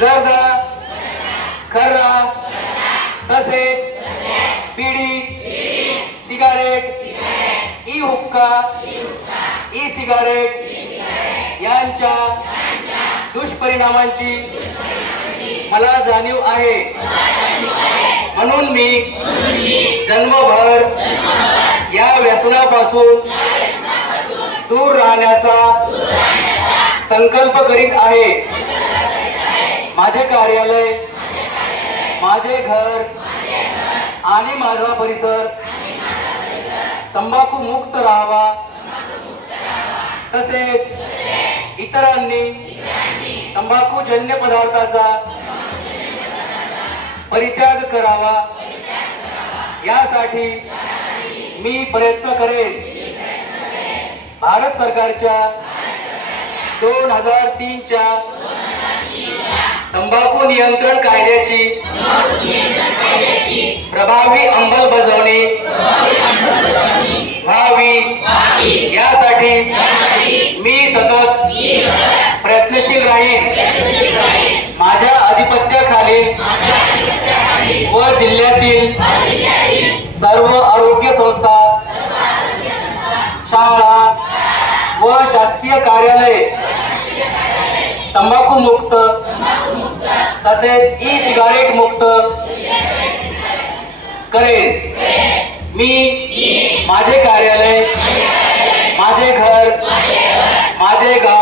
जर्दा, खर्रा तसेच बीडी, cigarette, E हुक्का, ई सिगारेट यांच्या दुष्परिणामांची मला जाणीव आहे। म्हणून मी जन्मभर या व्यसनापासून दूर राहण्याचा संकल्प करीत आहे। माझे कार्यालय, माझे घर आणि माझा परिसर तंबाखू मुक्त राहावा, तसेच इतरांनी तंबाखूजन्य पदार्थाचा परित्याग करावा यासाठी मी प्रयत्न करेन। भारत सरकारच्या 2003 च्या तंबाखू नियंत्रण कायद्याची प्रभावी अंमलबजावणी व्हावी यासाठी मी सतत प्रयत्नशील राहीन। माझ्या अधिपत्याखालील व जिल्ह्यातील सर्व आरोग्य संस्था, शाळा व शासकीय कार्यालये तंबाखू मुक्त तसेच ई सिगारेट मुक्त करेन। मी माझे कार्यालय, माझे घर, माझे गाव